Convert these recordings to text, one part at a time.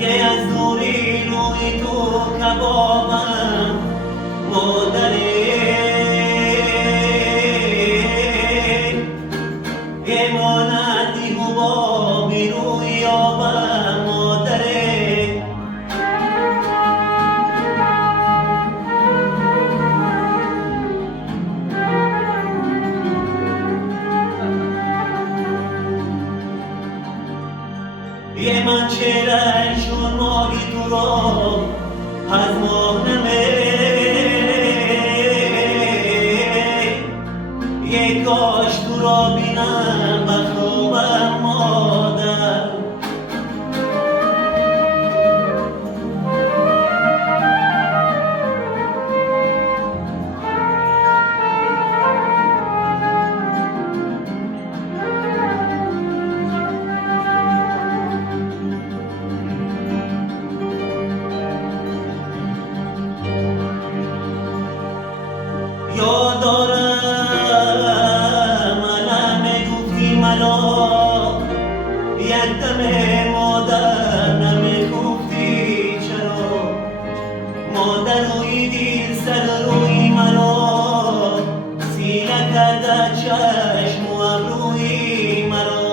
یه از دوری روی تو کبابم مادره، یه مانندی حبابی روی آبم مادره. یه من چهرهشون ماهی تو رو از ماهنمه، یه کاش تو را بینم و خوبم مادر. یاد دارم علم گفتی منو یک دم مادر نمیگفتی چرا، مادر روی دیر سر روی منو سینه کرده چشم و ابروی منو.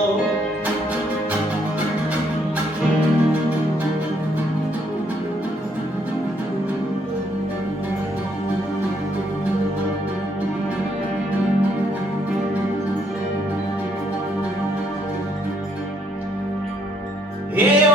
Yeah.